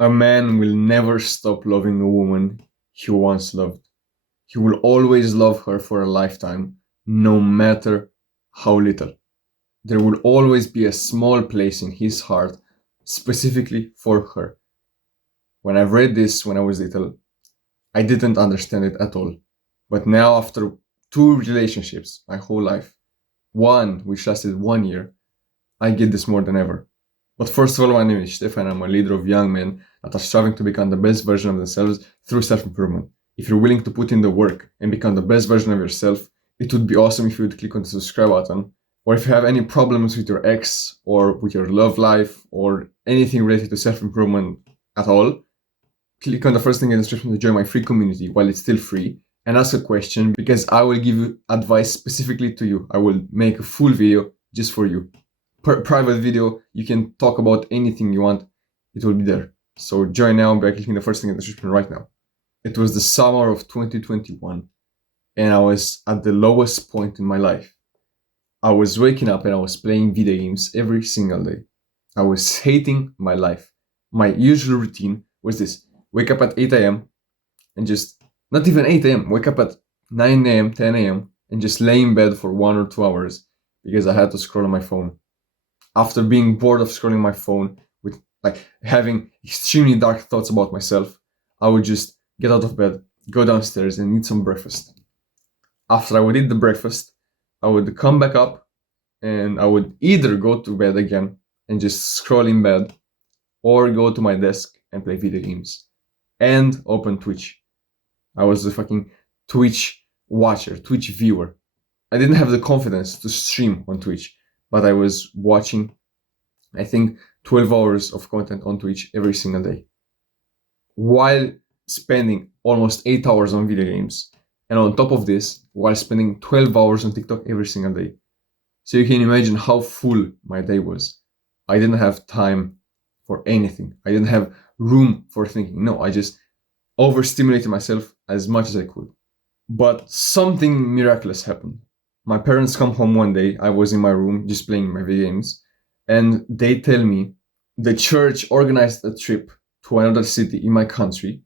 A man will never stop loving a woman he once loved. He will always love her for a lifetime, no matter how little. There will always be a small place in his heart specifically for her. When I read this when I was little, I didn't understand it at all. But now, after two relationships, my whole life, one which lasted 1 year, I get this more than ever. But first of all, my name is Stefan. I'm a leader of young men that are striving to become the best version of themselves through self-improvement. If you're willing to put in the work and become the best version of yourself, it would be awesome if you would click on the subscribe button. Or if you have any problems with your ex or with your love life or anything related to self-improvement at all, click on the first thing in the description to join my free community while it's still free and ask a question, because I will give you advice specifically to you. I will make a full video just for you. Private video, you can talk about anything you want, it will be there. So join now by clicking the first thing in the description right now. It was the summer of 2021 and I was at the lowest point in my life. I was waking up and I was playing video games every single day. I was hating my life. My usual routine was this: wake up at 8 a.m. and just, not even 8 a.m., wake up at 9 a.m., 10 a.m. and just lay in bed for 1 or 2 hours because I had to scroll on my phone. After being bored of scrolling my phone with having extremely dark thoughts about myself, I would just get out of bed, go downstairs and eat some breakfast. After I would eat the breakfast, I would come back up and I would either go to bed again and just scroll in bed, or go to my desk and play video games and open Twitch. I was a fucking Twitch watcher, Twitch viewer. I didn't have the confidence to stream on Twitch, but I was watching, I think, 12 hours of content on Twitch every single day, while spending almost 8 hours on video games. And on top of this, while spending 12 hours on TikTok every single day. So you can imagine how full my day was. I didn't have time for anything. I didn't have room for thinking. No, I just overstimulated myself as much as I could. But something miraculous happened. My parents come home one day. I was in my room just playing my video games. And they tell me the church organized a trip to another city in my country.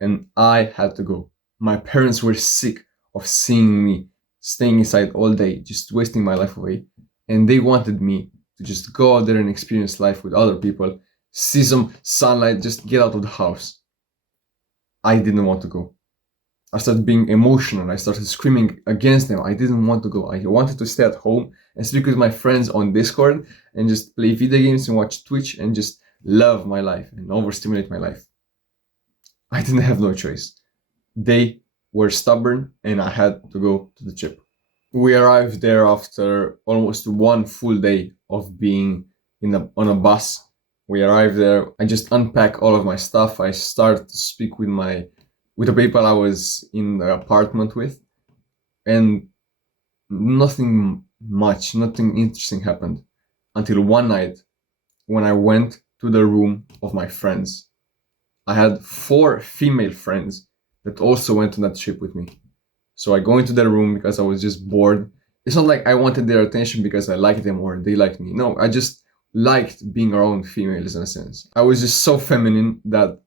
And I had to go. My parents were sick of seeing me staying inside all day, just wasting my life away. And they wanted me to just go out there and experience life with other people, see some sunlight, just get out of the house. I didn't want to go. I started being emotional. I started screaming against them. I didn't want to go. I wanted to stay at home and speak with my friends on Discord and just play video games and watch Twitch and just love my life and overstimulate my life. I didn't have no choice. They were stubborn and I had to go to the trip. We arrived there after almost 1 full day of being on a bus. We arrived there. I just unpacked all of my stuff. I started to speak with the people I was in the apartment with, and nothing interesting happened until one night when I went to the room of my friends. I had 4 female friends that also went on that trip with me. So I go into their room because I was just bored. It's not like I wanted their attention because I liked them or they liked me. No, I just liked being around females in a sense. I was just so feminine that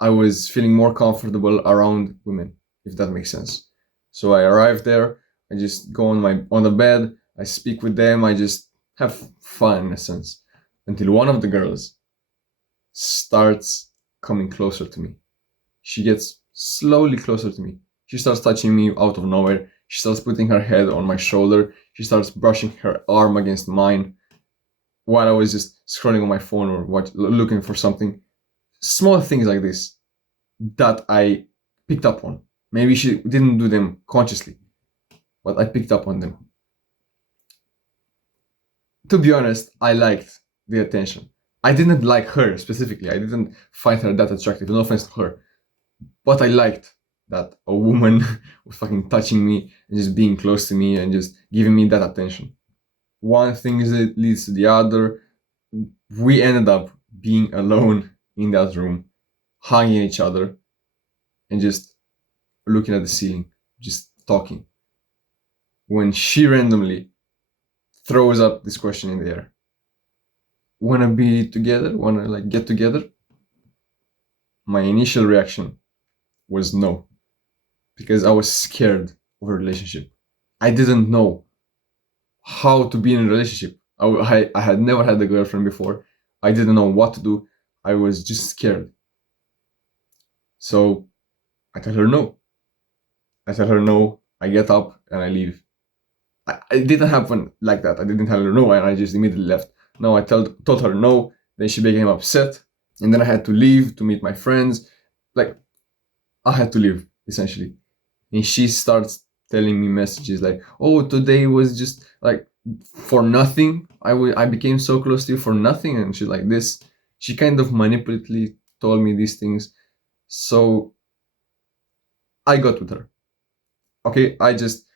I was feeling more comfortable around women, if that makes sense. So I arrived there, I just go on the bed, I speak with them, I just have fun in a sense. Until one of the girls starts coming closer to me. She gets slowly closer to me. She starts touching me out of nowhere. She starts putting her head on my shoulder. She starts brushing her arm against mine while I was just scrolling on my phone or looking for something. Small things like this that I picked up on. Maybe she didn't do them consciously, but I picked up on them. To be honest, I liked the attention. I didn't like her specifically. I didn't find her that attractive. No offense to her. But I liked that a woman was fucking touching me and just being close to me and just giving me that attention. One thing leads to the other. We ended up being alone in that room, hugging each other and just looking at the ceiling, just talking. When she randomly throws up this question in the air: wanna be together? Wanna get together? My initial reaction was no, because I was scared of a relationship. I didn't know how to be in a relationship. I had never had a girlfriend before. I didn't know what to do. I was just scared. So I tell her no. I tell her no. I get up and I leave. It didn't happen like that. I didn't tell her no and I just immediately left. No, told her no. Then she became upset. And then I had to leave to meet my friends. Like, I had to leave, essentially. And she starts telling me messages like, "Oh, today was just like for nothing. I became so close to you for nothing," and she's like this. She kind of manipulatively told me these things, so I got with her. Okay, I just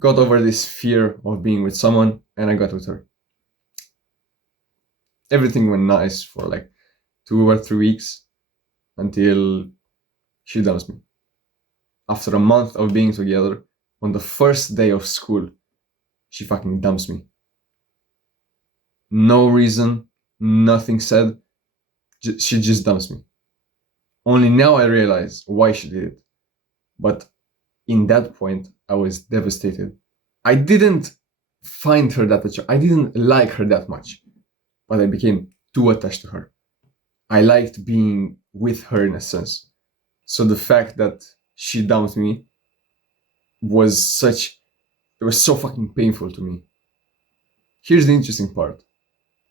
got over this fear of being with someone, and I got with her. Everything went nice for like 2 or 3 weeks until she dumps me. After a month of being together, on the first day of school, she fucking dumps me. No reason, nothing said. She just dumps me. Only now I realize why she did it. But in that point, I was devastated. I didn't find her that attractive. I didn't like her that much, but I became too attached to her. I liked being with her in a sense. So the fact that she dumped me it was so fucking painful to me. Here's the interesting part.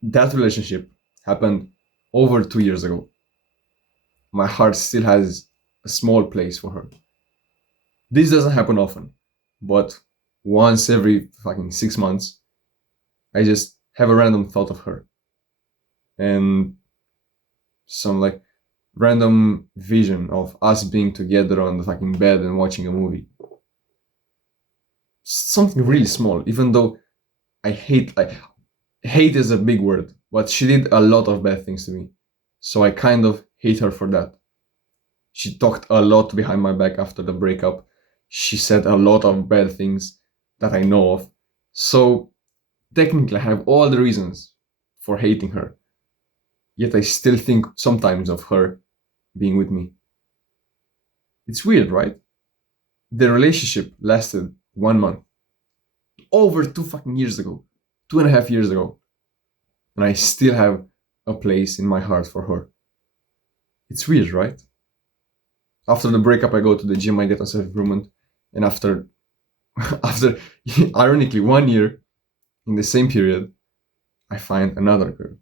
That relationship happened over 2 years ago. My heart still has a small place for her. This doesn't happen often, but once every fucking 6 months, I just have a random thought of her and some like random vision of us being together on the fucking bed and watching a movie. Something really small, even though hate is a big word, but she did a lot of bad things to me. So I kind of hate her for that. She talked a lot behind my back after the breakup. She said a lot of bad things that I know of. So technically, I have all the reasons for hating her. Yet I still think sometimes of her being with me. It's weird, right? The relationship lasted 1 month. Over 2 fucking years ago. 2.5 years ago. And I still have a place in my heart for her. It's weird, right? After the breakup, I go to the gym, I get a self-improvement. And after ironically 1 year, in the same period, I find another girl.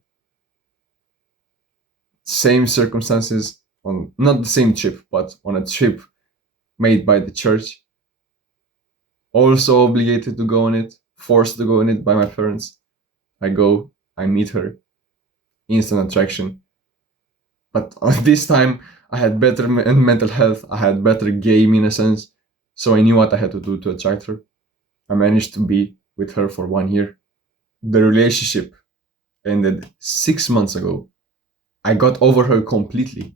Same circumstances, on not the same trip, but on a trip made by the church. Also obligated to go on it, forced to go on it by my parents. I go, I meet her, instant attraction. But this time, I had better mental health, I had better game in a sense, so I knew what I had to do to attract her. I managed to be with her for 1 year. The relationship ended 6 months ago. I got over her completely.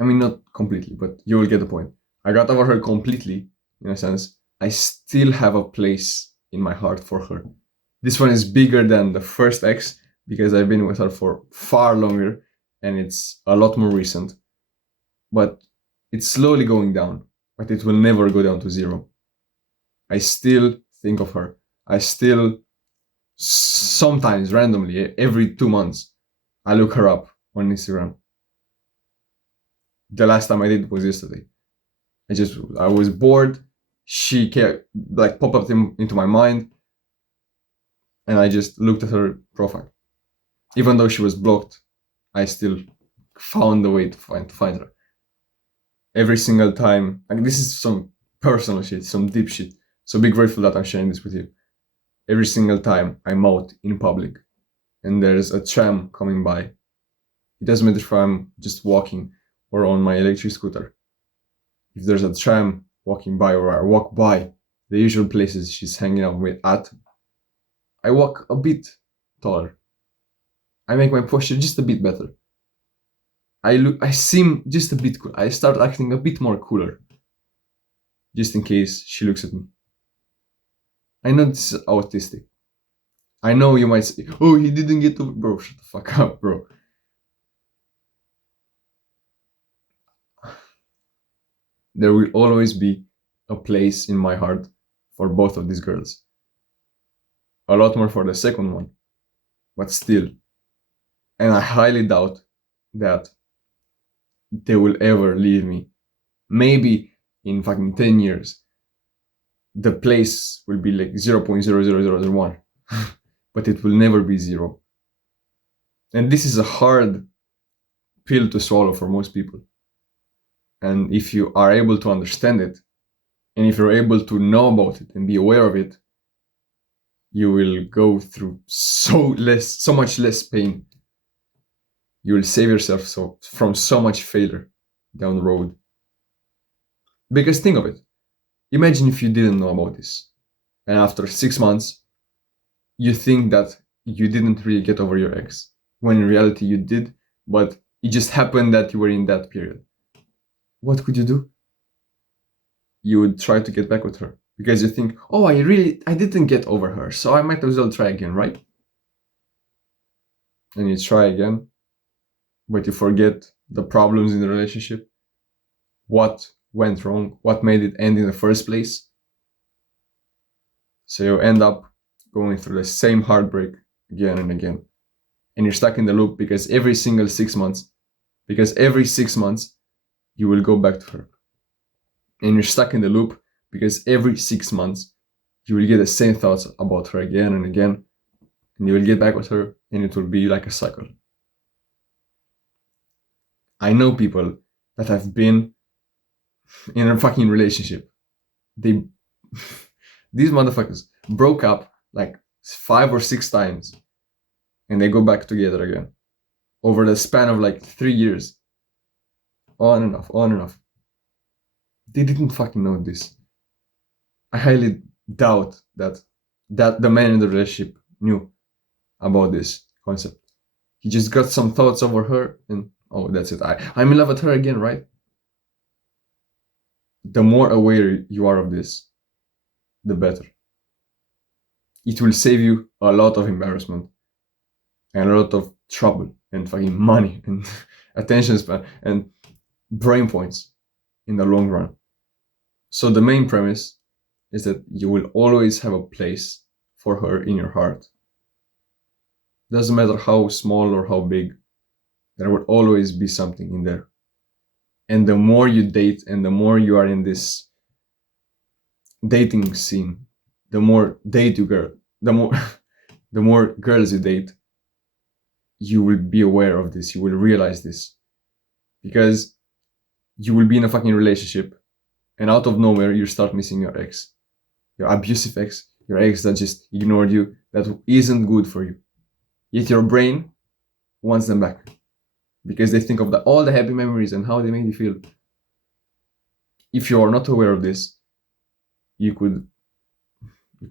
I mean, not completely, but you will get the point. I got over her completely, in a sense. I still have a place in my heart for her. This one is bigger than the first ex because I've been with her for far longer and it's a lot more recent. But it's slowly going down, but it will never go down to zero. I still think of her. I still, sometimes randomly, every 2 months, I look her up on Instagram. The last time I did was yesterday. I was bored. She popped up into my mind, and I just looked at her profile. Even though she was blocked, I still found a way to find her. Every single time, like this is some personal shit, some deep shit. So be grateful that I'm sharing this with you. Every single time I'm out in public, and there's a tram coming by. It doesn't matter if I'm just walking or on my electric scooter. If there's a tram walking by or I walk by the usual places she's hanging out with at, I walk a bit taller. I make my posture just a bit better. I seem just a bit cool. I start acting a bit more cooler. Just in case she looks at me. I know this is autistic. I know you might say, "Oh, he didn't get to..." Bro, shut the fuck up, bro. There will always be a place in my heart for both of these girls. A lot more for the second one, but still. And I highly doubt that they will ever leave me. Maybe in fucking 10 years, the place will be like 0.00001, but it will never be zero. And this is a hard pill to swallow for most people. And if you are able to understand it, and if you're able to know about it and be aware of it, you will go through so much less pain. You will save yourself from so much failure down the road. Because think of it. Imagine if you didn't know about this, and after 6 months, you think that you didn't really get over your ex, when in reality you did, but it just happened that you were in that period. What could you do? You would try to get back with her because you think, oh, I didn't get over her, so I might as well try again, right? And you try again, but you forget the problems in the relationship, what went wrong, what made it end in the first place. So you end up going through the same heartbreak again and again. And you're stuck in the loop because every 6 months, you will go back to her. And you're stuck in the loop because every 6 months, you will get the same thoughts about her again and again. And you will get back with her, and it will be like a cycle. I know people that have been in a fucking relationship. These motherfuckers broke up like 5 or 6 times, and they go back together again over the span of like 3 years. On and off. They didn't fucking know this. I highly doubt that the man in the relationship knew about this concept. He just got some thoughts over her, and oh, that's it. I'm in love with her again, right? The more aware you are of this, the better. It will save you a lot of embarrassment and a lot of trouble and fucking money and attention span and brain points in the long run. So the main premise is that you will always have a place for her in your heart. Doesn't matter how small or how big, there will always be something in there. And the more you date and the more you are in this dating scene, the more the more girls you date, you will be aware of this, you will realize this. Because you will be in a fucking relationship, and out of nowhere you start missing your ex. Your abusive ex, your ex that just ignored you, that isn't good for you. Yet your brain wants them back. Because they think of all the happy memories and how they made you feel. If you are not aware of this, you could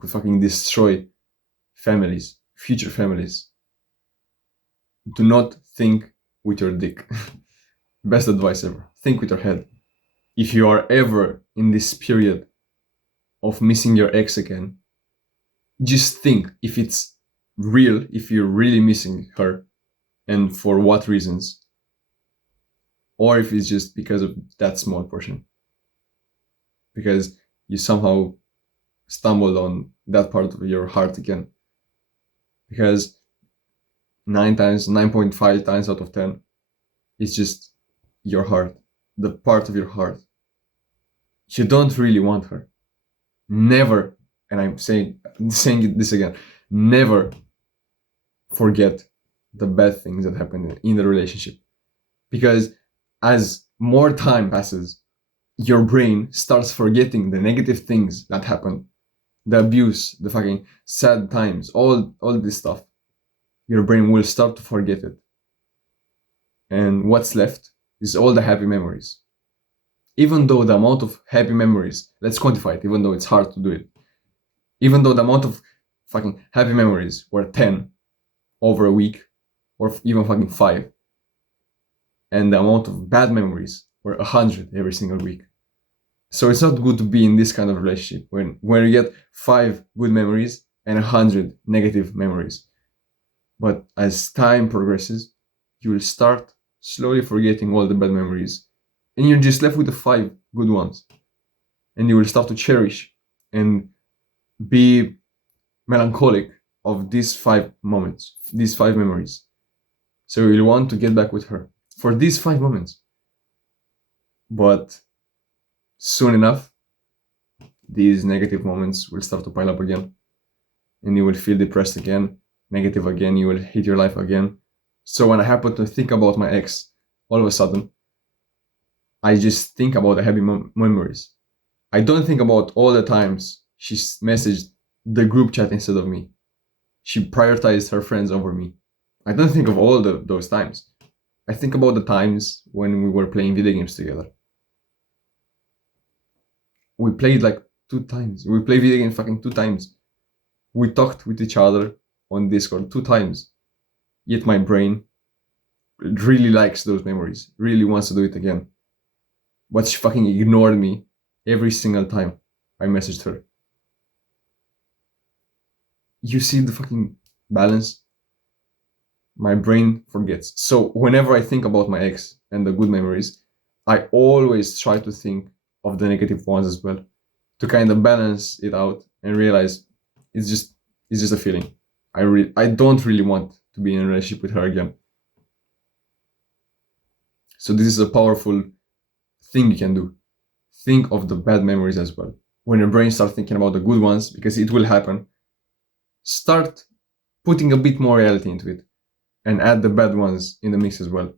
fucking destroy families, future families. Do not think with your dick. Best advice ever. Think with your head. If you are ever in this period of missing your ex again, just think if it's real, if you're really missing her, and for what reasons, or if it's just because of that small portion. Because you somehow stumbled on that part of your heart again. Because 9.5 times out of 10, it's just your heart, the part of your heart. You don't really want her. Never, and I'm saying this again, never forget the bad things that happened in the relationship. Because as more time passes, your brain starts forgetting the negative things that happened, the abuse, the fucking sad times, all this stuff. Your brain will start to forget it. And what's left is all the happy memories. Even though the amount of happy memories, let's quantify it, even though it's hard to do it. Even though the amount of fucking happy memories were 10 over a week, or even fucking 5, and the amount of bad memories were 100 every single week. So it's not good to be in this kind of relationship when you get 5 good memories and 100 negative memories. But as time progresses, you will start slowly forgetting all the bad memories, and you're just left with the 5 good ones, and you will start to cherish and be melancholic of these 5 moments, these 5 memories. So you'll want to get back with her for these 5 moments. But soon enough, these negative moments will start to pile up again, and you will feel depressed again, negative again, you will hate your life again. So when I happen to think about my ex, all of a sudden, I just think about the happy memories. I don't think about all the times she messaged the group chat instead of me. She prioritized her friends over me. I don't think of all those times. I think about the times when we were playing video games together. We played like 2 times. We played video games fucking 2 times. We talked with each other on Discord 2 times. Yet my brain really likes those memories, really wants to do it again. But she fucking ignored me every single time I messaged her. You see the fucking balance? My brain forgets. So whenever I think about my ex and the good memories, I always try to think of the negative ones as well, to kind of balance it out and realize it's just a feeling. I don't really want to be in a relationship with her again. So this is a powerful thing you can do. Think of the bad memories as well. When your brain starts thinking about the good ones, because it will happen, start putting a bit more reality into it and add the bad ones in the mix as well.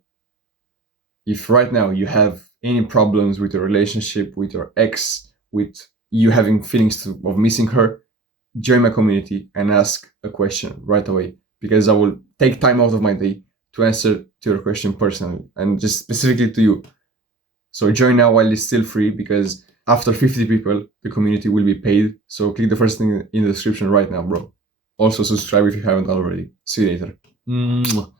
If right now you have any problems with your relationship, with your ex, with you having feelings of missing her, join my community and ask a question right away, because I will take time out of my day to answer to your question personally and just specifically to you. So join now while it's still free, because after 50 people, the community will be paid. So click the first thing in the description right now, bro. Also subscribe if you haven't already. See you later. Mwah.